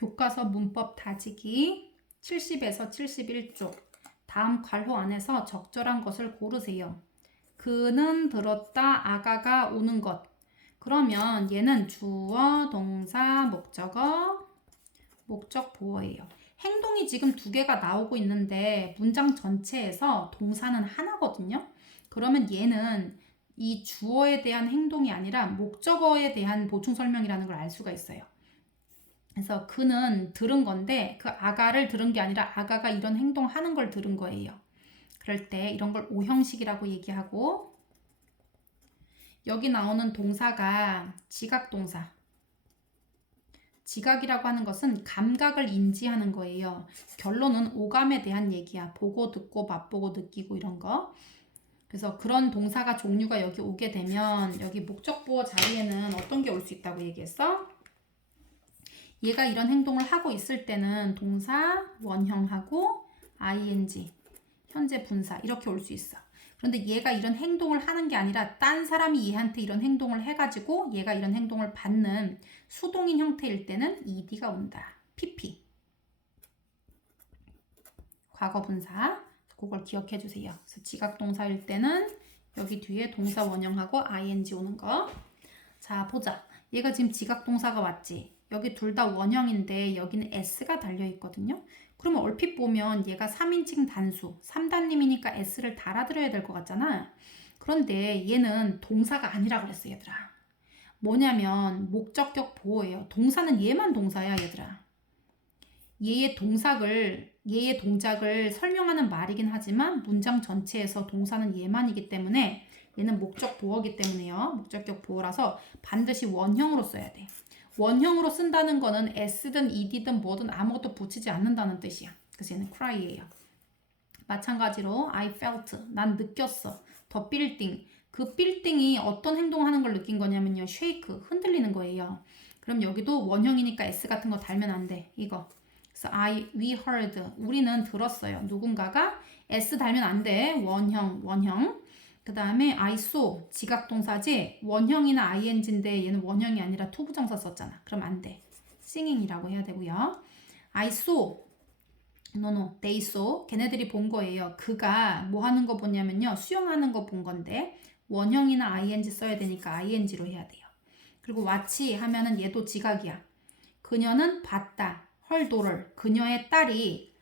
교과서 문법 다지기 70에서 71쪽. 다음 괄호 안에서 적절한 것을 고르세요. 그는 들었다, 아가가 오는 것. 그러면 얘는 주어, 동사, 목적어, 목적 보어예요. 행동이 지금 두 개가 나오고 있는데 문장 전체에서 동사는 하나거든요. 그러면 얘는 이 주어에 대한 행동이 아니라 목적어에 대한 보충 설명이라는 걸 알 수가 있어요. 그래서 그는 들은 건데 그 아가를 들은 게 아니라 아가가 이런 행동하는 걸 들은 거예요. 그럴 때 이런 걸 오형식이라고 얘기하고, 여기 나오는 동사가 지각동사. 지각이라고 하는 것은 감각을 인지하는 거예요. 결론은 오감에 대한 얘기야. 보고 듣고 맛보고 느끼고 이런 거. 그래서 그런 동사가 종류가 여기 오게 되면 여기 목적보어 자리에는 어떤 게 올 수 있다고 얘기했어? 얘가 이런 행동을 하고 있을 때는 동사, 원형하고 ing, 현재 분사 이렇게 올 수 있어. 그런데 얘가 이런 행동을 하는 게 아니라 딴 사람이 얘한테 이런 행동을 해가지고 얘가 이런 행동을 받는 수동인 형태일 때는 ed가 온다. pp. 과거 분사. 그걸 기억해 주세요. 그래서 지각 동사일 때는 여기 뒤에 동사 원형하고 ing 오는 거. 자, 보자. 얘가 지금 지각 동사가 왔지. 여기 둘 다 원형인데 여기는 s가 달려 있거든요. 그러면 얼핏 보면 얘가 3인칭 단수, 3단님이니까 s를 달아들여야 될 것 같잖아. 그런데 얘는 동사가 아니라 그랬어, 얘들아. 뭐냐면 목적격 보호예요. 동사는 얘만 동사야, 얘들아. 얘의 동작을 설명하는 말이긴 하지만 문장 전체에서 동사는 얘만이기 때문에 얘는 목적 보어이기 때문에요. 목적격 보어라서 반드시 원형으로 써야 돼. 원형으로 쓴다는 거는 s든 ed든 뭐든 아무것도 붙이지 않는다는 뜻이야. 그래서 얘는 cry예요. 마찬가지로 I felt, 난 느꼈어. the building, 그 빌딩이 어떤 행동하는 걸 느낀 거냐면요. shake, 흔들리는 거예요. 그럼 여기도 원형이니까 s 같은 거 달면 안 돼. 이거. 그래서 we heard, 우리는 들었어요. 누군가가 s 달면 안 돼. 원형. 그 다음에 I saw, 지각동사지. 원형이나 ing인데 얘는 원형이 아니라 투부정사 썼잖아. 그럼 안 돼. singing이라고 해야 되고요. I saw, they saw. 걔네들이 본 거예요. 그가 뭐 하는 거 보냐면요. 수영하는 거 본 건데 원형이나 ing 써야 되니까 ing로 해야 돼요. 그리고 watch 하면은 얘도 지각이야. 그녀는 봤다. her daughter, 그녀의 딸이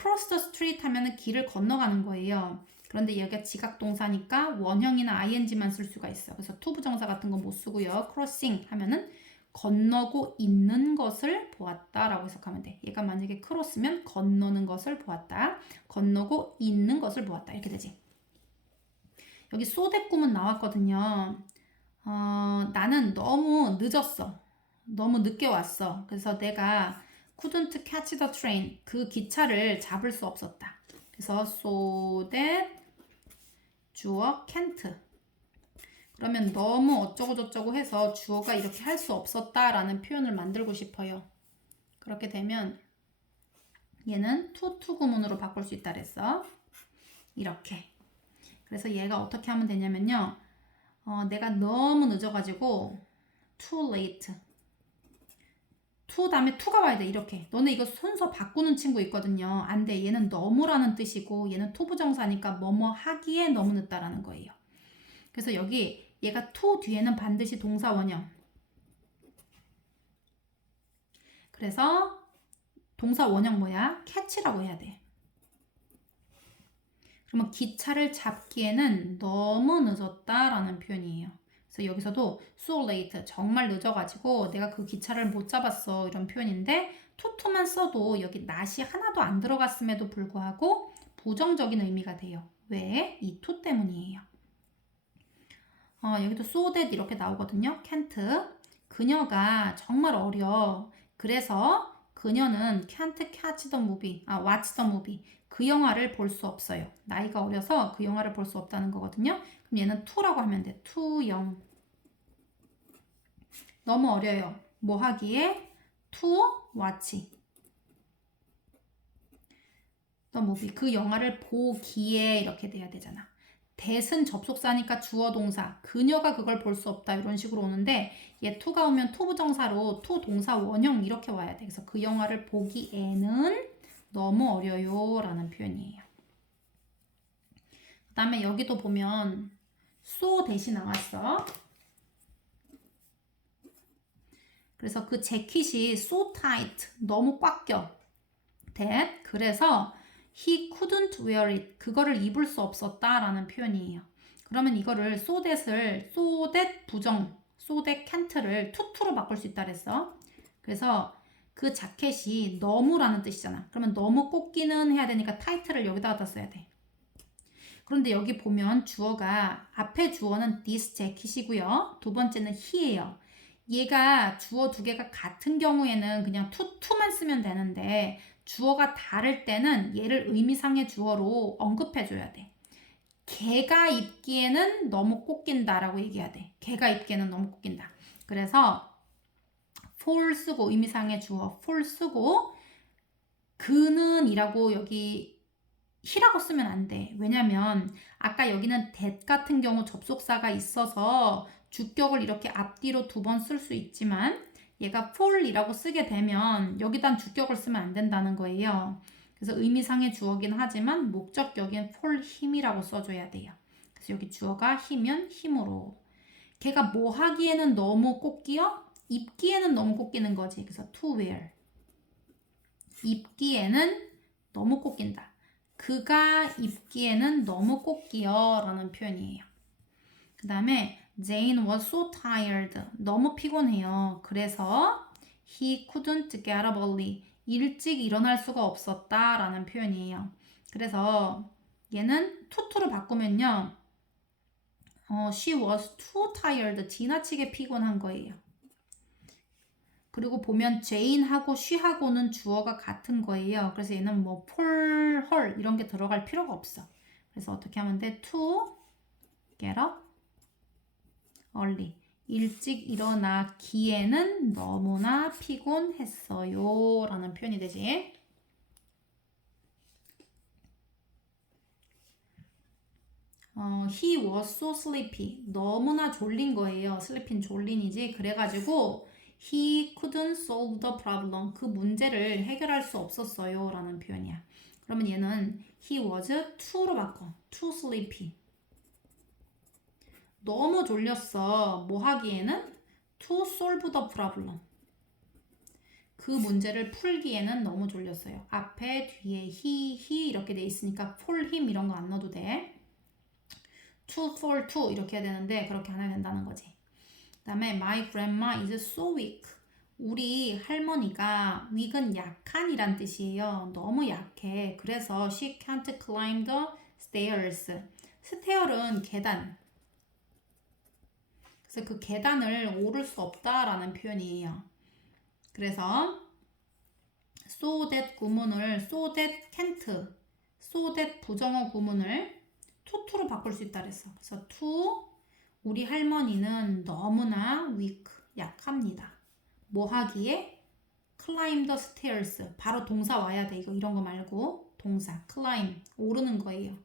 cross the street 하면은 길을 건너가는 거예요. 그런데 여기가 지각동사니까 원형이나 ing만 쓸 수가 있어. 그래서 투부정사 같은 거 못 쓰고요. crossing 하면은 건너고 있는 것을 보았다라고 해석하면 돼. 얘가 만약에 cross면 건너는 것을 보았다. 건너고 있는 것을 보았다. 이렇게 되지. 여기 소대꿈은 나왔거든요. 나는 너무 늦었어. 너무 늦게 왔어. 그래서 내가 couldn't catch the train, 그 기차를 잡을 수 없었다. 그래서 so that 주어 can't. 그러면 너무 어쩌고저쩌고 해서 주어가 이렇게 할 수 없었다라는 표현을 만들고 싶어요. 그렇게 되면 얘는 to 구문으로 바꿀 수 있다 그랬어. 이렇게. 그래서 얘가 어떻게 하면 되냐면요. 내가 너무 늦어가지고 too late. to 다음에 to가 와야 돼. 이렇게. 너네 이거 순서 바꾸는 친구 있거든요. 안 돼. 얘는 너무라는 뜻이고 얘는 to 부정사니까 뭐뭐 하기에 너무 늦다라는 거예요. 그래서 여기 얘가 to 뒤에는 반드시 동사 원형. 그래서 동사 원형 뭐야? catch라고 해야 돼. 그러면 기차를 잡기에는 너무 늦었다라는 표현이에요. 그래서 여기서도 so late, 정말 늦어가지고 내가 그 기차를 못 잡았어 이런 표현인데 to만 써도 여기 not이 하나도 안 들어갔음에도 불구하고 부정적인 의미가 돼요. 왜? 이 to 때문이에요. 여기도 so that 이렇게 나오거든요. can't. 그녀가 정말 어려. 그래서 그녀는 can't catch the movie, watch the movie. 그 영화를 볼 수 없어요. 나이가 어려서 그 영화를 볼 수 없다는 거거든요. 그럼 얘는 to라고 하면 돼. too young. 너무 어려요. 뭐 하기에? to watch the movie. 그 영화를 보기에 이렇게 돼야 되잖아. that은 접속사니까 주어 동사, 그녀가 그걸 볼 수 없다 이런 식으로 오는데 얘 to가 오면 to 부정사로 to 동사 원형 이렇게 와야 돼. 그래서 그 영화를 보기에는 너무 어려요 라는 표현이에요. 그 다음에 여기도 보면 so 대신 나왔어. 그래서 그 재킷이 so tight, 너무 꽉 껴. that, 그래서 he couldn't wear it, 그거를 입을 수 없었다 라는 표현이에요. 그러면 이거를 so that 부정, so that can't를 to로 바꿀 수 있다 그랬어. 그래서 그 자켓이 너무라는 뜻이잖아. 그러면 너무 꼭 끼는 해야 되니까 tight를 여기다가 써야 돼. 그런데 여기 보면 주어가 앞에 주어는 this jacket이고요. 두 번째는 he예요. 얘가 주어 두 개가 같은 경우에는 그냥 to만 쓰면 되는데 주어가 다를 때는 얘를 의미상의 주어로 언급해줘야 돼. 걔가 입기에는 너무 꼭 낀다라고 얘기해야 돼. 걔가 입기에는 너무 꼭 낀다. 그래서 for 쓰고 의미상의 주어 for 쓰고 그는 이라고 여기 he라고 쓰면 안 돼. 왜냐면 아까 여기는 that 같은 경우 접속사가 있어서 주격을 이렇게 앞뒤로 두 번 쓸 수 있지만 얘가 for이라고 쓰게 되면 여기단 주격을 쓰면 안 된다는 거예요. 그래서 의미상의 주어긴 하지만 목적격인 for him이라고 써줘야 돼요. 그래서 여기 주어가 he면 힘으로. 걔가 뭐 하기에는 너무 꼭 끼어? 입기에는 너무 꼭 끼는 거지. 그래서 to wear. 입기에는 너무 꼭 낀다. 그가 입기에는 너무 꼭 끼어 라는 표현이에요. 그 다음에 Jane was so tired. 너무 피곤해요. 그래서 he couldn't get up early. 일찍 일어날 수가 없었다 라는 표현이에요. 그래서 얘는 to로 바꾸면요. she was too tired. 지나치게 피곤한 거예요. 그리고 보면 Jane하고 she하고는 주어가 같은 거예요. 그래서 얘는 뭐 for her 이런 게 들어갈 필요가 없어. 그래서 어떻게 하면 돼? to get up early. 일찍 일어나기에는 너무나 피곤했어요 라는 표현이 되지. He was so sleepy. 너무나 졸린 거예요. sleeping 졸린이지. 그래가지고 he couldn't solve the problem. 그 문제를 해결할 수 없었어요 라는 표현이야. 그러면 얘는 he was to로 바꿔. too sleepy. 너무 졸렸어. 뭐 하기에는? to solve the problem. 그 문제를 풀기에는 너무 졸렸어요. 앞에 뒤에 he 이렇게 돼 있으니까 for him 이런 거 안 넣어도 돼. to for to 이렇게 해야 되는데 그렇게 안 해야 된다는 거지. 그 다음에 my grandma is so weak. 우리 할머니가 weak은 약한이란 뜻이에요. 너무 약해. 그래서 she can't climb the stairs. 스테어는 계단. 그래서 그 계단을 오를 수 없다라는 표현이에요. 그래서 so that 구문을 so that can't, so that 부정어 구문을 to로 바꿀 수 있다 그랬어. 그래서 to 우리 할머니는 너무나 weak, 약합니다. 뭐 하기에? climb the stairs. 바로 동사 와야 돼. 이런 거 말고 동사 climb, 오르는 거예요.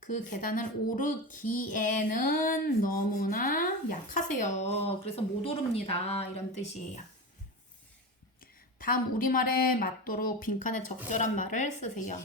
그 계단을 오르기에는 너무나 약하세요. 그래서 못 오릅니다. 이런 뜻이에요. 다음 우리말에 맞도록 빈칸에 적절한 말을 쓰세요.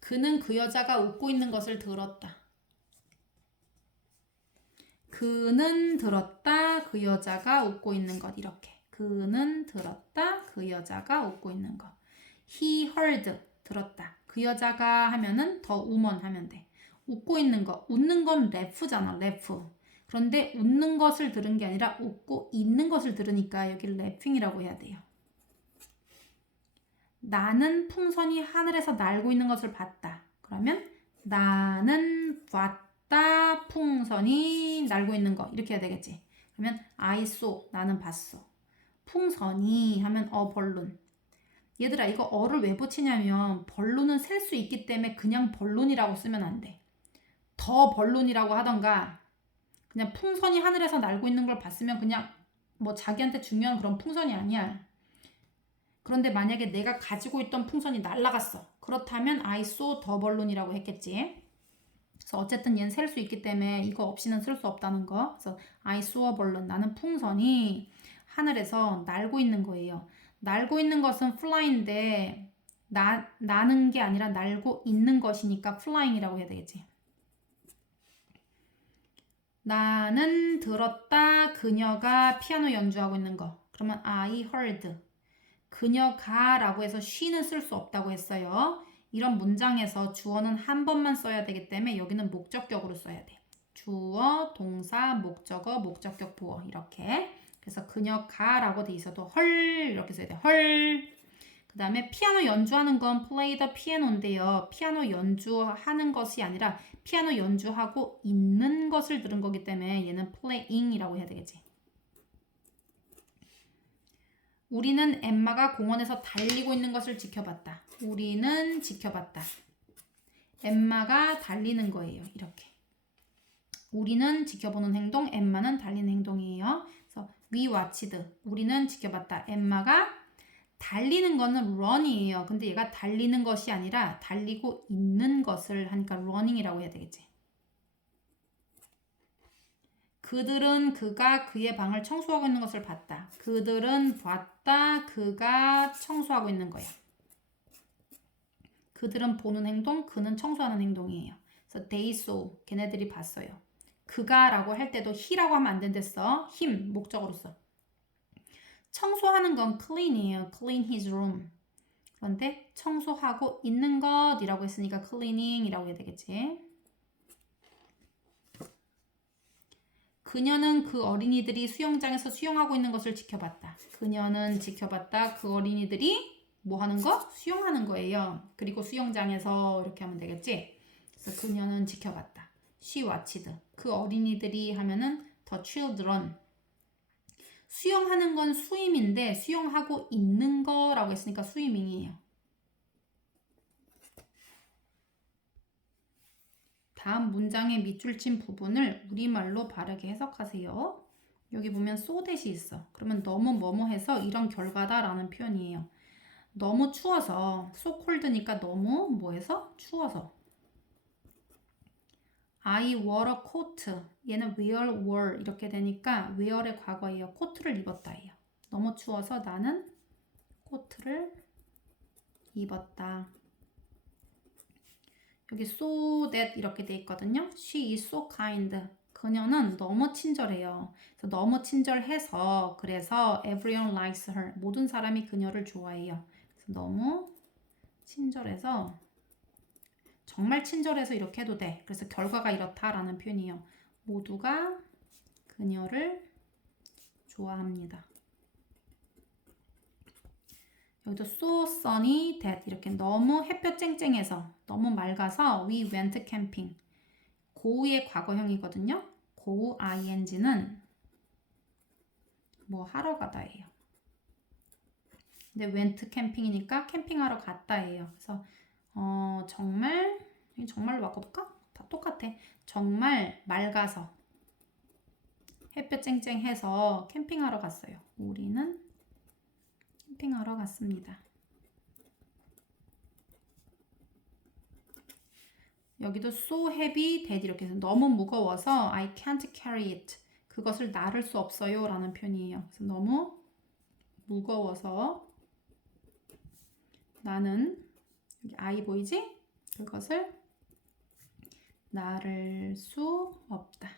그는 그 여자가 웃고 있는 것을 들었다. 그는 들었다. 그 여자가 웃고 있는 것. 이렇게. 그는 들었다. 그 여자가 웃고 있는 것. He heard. 들었다. 그 여자가 하면은 더 woman 하면 돼. 웃고 있는 거. 웃는 건 laugh,잖아. laugh. 그런데 웃는 것을 들은 게 아니라 웃고 있는 것을 들으니까 여기를 laughing이라고 해야 돼요. 나는 풍선이 하늘에서 날고 있는 것을 봤다. 그러면 나는 봤다. 풍선이 날고 있는 거. 이렇게 해야 되겠지. 그러면 I saw. 나는 봤어. 풍선이 하면 벌룬. 얘들아 이거 어를 왜 붙이냐면 벌룬은 셀 수 있기 때문에 그냥 벌룬이라고 쓰면 안 돼. 더 벌룬이라고 하던가 그냥 풍선이 하늘에서 날고 있는 걸 봤으면 그냥 뭐 자기한테 중요한 그런 풍선이 아니야. 그런데 만약에 내가 가지고 있던 풍선이 날아갔어. 그렇다면 I saw the balloon이라고 했겠지. 그래서 어쨌든 얘는 셀 수 있기 때문에 이거 없이는 쓸 수 없다는 거. 그래서 I saw a balloon. 나는 풍선이 하늘에서 날고 있는 거예요. 날고 있는 것은 fly인데 나는 게 아니라 날고 있는 것이니까 flying이라고 해야 되겠지. 나는 들었다. 그녀가 피아노 연주하고 있는 거. 그러면 I heard. 그녀가 라고 해서 she는 쓸 수 없다고 했어요. 이런 문장에서 주어는 한 번만 써야 되기 때문에 여기는 목적격으로 써야 돼. 주어, 동사, 목적어, 목적격, 보어 이렇게. 그래서 그녀가 라고 돼 있어도 헐 이렇게 써야 돼. 헐. 그 다음에 피아노 연주하는 건 play the piano인데요. 피아노 연주하는 것이 아니라 피아노 연주하고 있는 것을 들은 거기 때문에 얘는 playing이라고 해야 되겠지. 우리는 엠마가 공원에서 달리고 있는 것을 지켜봤다. 우리는 지켜봤다. 엠마가 달리는 거예요. 이렇게. 우리는 지켜보는 행동, 엠마는 달리는 행동이에요. 그래서 we watched. 우리는 지켜봤다. 엠마가 달리는 거는 run이에요. 근데 얘가 달리는 것이 아니라 달리고 있는 것을 하니까 running이라고 해야 되겠지. 그들은 그가 그의 방을 청소하고 있는 것을 봤다. 그들은 봤다. 그가 청소하고 있는 거야. 그들은 보는 행동, 그는 청소하는 행동이에요. 그래서 they saw, 걔네들이 봤어요. 그가 라고 할 때도 he라고 하면 안 된댔어. him, 목적으로 써. 청소하는 건 clean이에요. clean his room. 그런데 청소하고 있는 것이라고 했으니까 cleaning이라고 해야 되겠지. 그녀는 그 어린이들이 수영장에서 수영하고 있는 것을 지켜봤다. 그녀는 지켜봤다. 그 어린이들이 뭐 하는 거? 수영하는 거예요. 그리고 수영장에서 이렇게 하면 되겠지. 그래서 그녀는 지켜봤다. She watched. 그 어린이들이 하면은 the children. 수영하는 건 스위밍인데 수영하고 있는 거라고 했으니까 스위밍이에요. 다음 문장의 밑줄 친 부분을 우리말로 바르게 해석하세요. 여기 보면 so that이 있어. 그러면 너무 뭐뭐 해서 이런 결과다 라는 표현이에요. 너무 추워서 so cold니까 너무 뭐해서 추워서. I wore a coat. 얘는 wear wore 이렇게 되니까 wear의 과거예요. 코트를 입었다예요. 너무 추워서 나는 코트를 입었다. 여기 so that 이렇게 돼 있거든요. She is so kind. 그녀는 너무 친절해요. 그래서 너무 친절해서 그래서 everyone likes her. 모든 사람이 그녀를 좋아해요. 그래서 너무 친절해서 정말 친절해서 이렇게 해도 돼. 그래서 결과가 이렇다라는 표현이에요. 모두가 그녀를 좋아합니다. 여기도 so sunny that 이렇게 너무 햇볕 쨍쨍해서 너무 맑아서 we went camping. 고우의 과거형이거든요. 고우 ing는 뭐 하러 가다예요. 근데 went camping이니까 캠핑하러 갔다예요. 그래서 정말 정말로 바꿔볼까? 다 똑같아. 정말 맑아서 햇볕 쨍쨍해서 캠핑하러 갔어요. 우리는 캠핑하러 갔습니다. 여기도 so heavy that 이렇게 해서 너무 무거워서 I can't carry it. 그것을 나를 수 없어요 라는 표현이에요. 그래서 너무 무거워서 나는 여기 I 보이지? 그것을 나를 수 없다.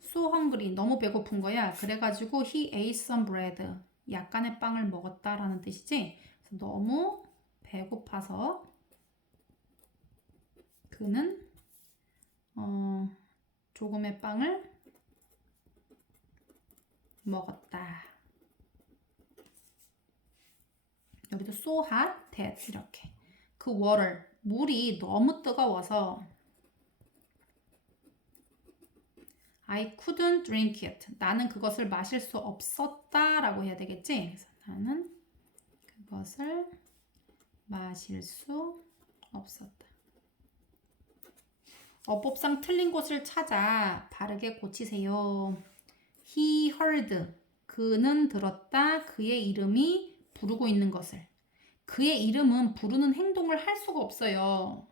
So hungry. 너무 배고픈 거야. 그래가지고 he ate some bread. 약간의 빵을 먹었다라는 뜻이지. 그래서 너무 배고파서 그는 조금의 빵을 먹었다. 여기도 so hot that 이렇게. 그 water. 물이 너무 뜨거워서 I couldn't drink it. 나는 그것을 마실 수 없었다 라고 해야 되겠지? 그래서 나는 그것을 마실 수 없었다. 어법상 틀린 곳을 찾아 바르게 고치세요. He heard. 그는 들었다. 그의 이름이 부르고 있는 것을. 그의 이름은 부르는 행동을 할 수가 없어요.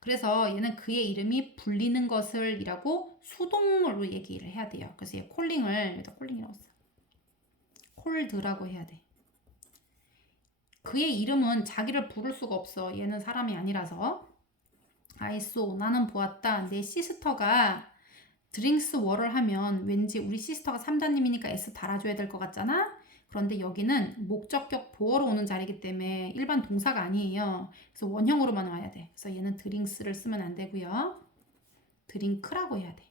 그래서 얘는 그의 이름이 불리는 것을 이라고 수동으로 얘기를 해야 돼요. 그래서 얘 콜링을 여기다 콜링이라고 써. 콜드라고 해야 돼. 그의 이름은 자기를 부를 수가 없어. 얘는 사람이 아니라서. I saw 나는 보았다. 내 시스터가 드링스 워를 하면 왠지 우리 시스터가 3자님이니까 S 달아줘야 될 것 같잖아. 그런데 여기는 목적격 보어로 오는 자리이기 때문에 일반 동사가 아니에요. 그래서 원형으로만 와야 돼. 그래서 얘는 드링스를 쓰면 안 되고요. 드링크라고 해야 돼.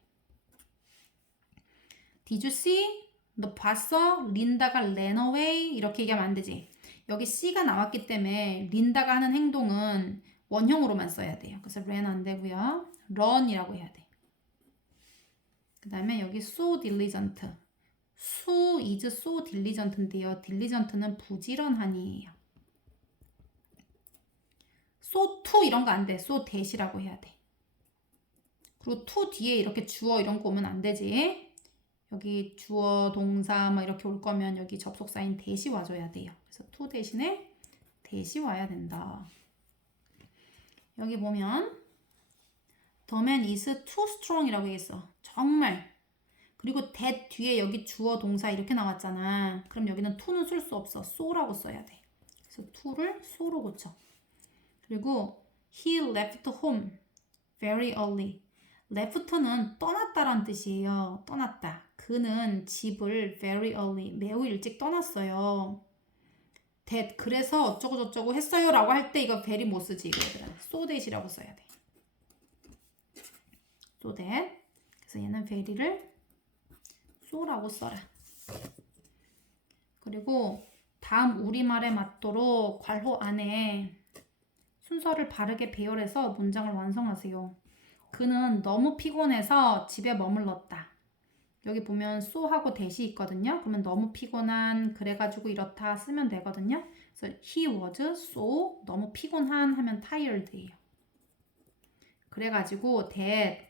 Did you see? 너 봤어? 린다가 ran away? 이렇게 얘기하면 안 되지. 여기 C가 나왔기 때문에 린다가 하는 행동은 원형으로만 써야 돼요. 그래서 ran 안 되고요. run이라고 해야 돼. 그 다음에 여기 so diligent. 수 is so diligent인데요. diligent는 부지런하니예요. so to 이런 거 안 돼. so that이라고 해야 돼. 그리고 to 뒤에 이렇게 주어 이런 거 오면 안 되지. 여기 주어 동사 막 이렇게 올 거면 여기 접속사인 that이 와줘야 돼요. 그래서 to 대신에 that이 와야 된다. 여기 보면 the man is too strong 이라고 했어. 정말. 그리고 that 뒤에 여기 주어 동사 이렇게 나왔잖아. 그럼 여기는 to는 쓸 수 없어. so라고 써야 돼. 그래서 to를 so로 고쳐. 그리고 he left home very early. left는 떠났다란 뜻이에요. 떠났다. 그는 집을 very early, 매우 일찍 떠났어요. that 그래서 어쩌고 저쩌고 했어요 라고 할 때 이거 very 못 쓰지. 이거들은 so that이라고 써야 돼. so that. 그래서 얘는 very를 so라고 써라. 그리고 다음 우리말에 맞도록 괄호 안에 순서를 바르게 배열해서 문장을 완성하세요. 그는 너무 피곤해서 집에 머물렀다. 여기 보면 so하고 that이 있거든요. 그러면 너무 피곤한 그래가지고 이렇다 쓰면 되거든요. 그래서 he was so 너무 피곤한 하면 tired예요. 그래가지고 that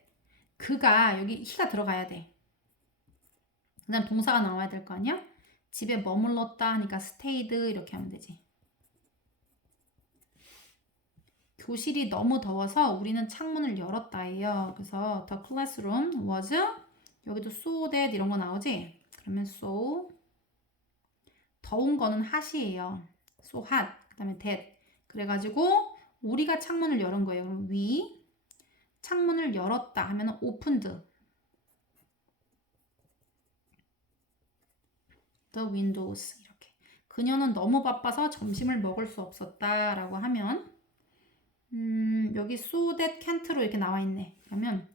그가 여기 he가 들어가야 돼. 그 다음 동사가 나와야 될 거 아니야? 집에 머물렀다 하니까 stayed 이렇게 하면 되지. 교실이 너무 더워서 우리는 창문을 열었다예요. 그래서 the classroom was 여기도 so that 이런 거 나오지? 그러면 so 더운 거는 hot이에요. so hot 그 다음에 that 그래가지고 우리가 창문을 열은 거예요. 그럼 we 창문을 열었다 하면 opened the windows 이렇게. 그녀는 너무 바빠서 점심을 먹을 수 없었다 라고 하면 여기 so that can't로 이렇게 나와 있네. 그러면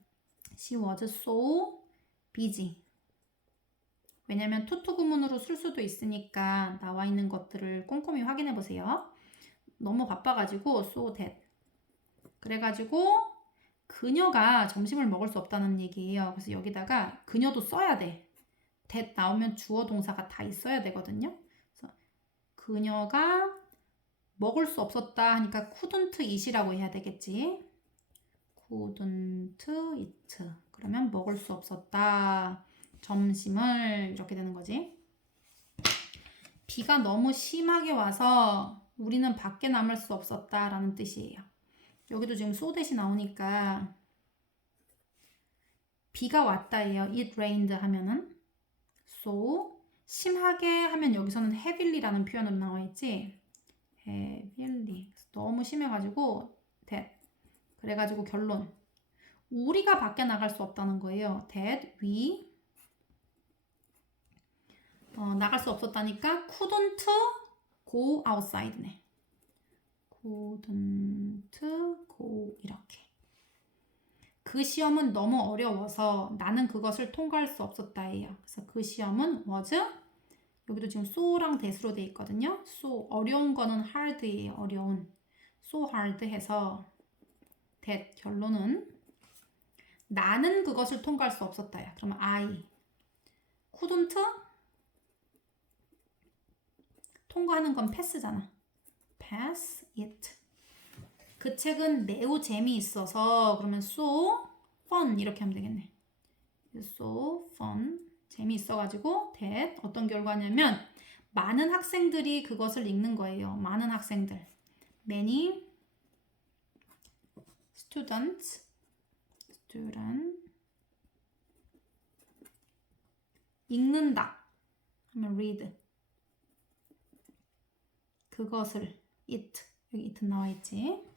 she was so busy. 왜냐면 투투 구문으로 쓸 수도 있으니까 나와 있는 것들을 꼼꼼히 확인해 보세요. 너무 바빠가지고 so that. 그래가지고 그녀가 점심을 먹을 수 없다는 얘기예요. 그래서 여기다가 그녀도 써야 돼. that 나오면 주어 동사가 다 있어야 되거든요. 그래서 그녀가 먹을 수 없었다 하니까 couldn't eat이라고 해야 되겠지. couldn't eat. 그러면 먹을 수 없었다. 점심을 이렇게 되는 거지. 비가 너무 심하게 와서 우리는 밖에 남을 수 없었다 라는 뜻이에요. 여기도 지금 so that이 나오니까 비가 왔다예요. It rained 하면은 so 심하게 하면 여기서는 heavily라는 표현으로 나와 있지. heavily 너무 심해가지고 that 그래가지고 결론 우리가 밖에 나갈 수 없다는 거예요. that we 나갈 수 없었다니까 couldn't go outside네. couldn't go 이렇게. 그 시험은 너무 어려워서 나는 그것을 통과할 수 없었다예요. 그래서 그 시험은 was 여기도 지금 so랑 that으로 돼 있거든요. so 어려운 거는 hard예요. 어려운. so hard 해서 that 결론은 나는 그것을 통과할 수 없었다야. 그러면 I couldn't 통과하는 건 패스잖아. pass it. 그 책은 매우 재미있어서 그러면 so fun 이렇게 하면 되겠네. so fun 재미있어가지고 that 어떤 결과냐면 많은 학생들이 그것을 읽는 거예요. 많은 학생들. Many student 읽는다 하면 read 그것을 it 여기 it 나와 있지.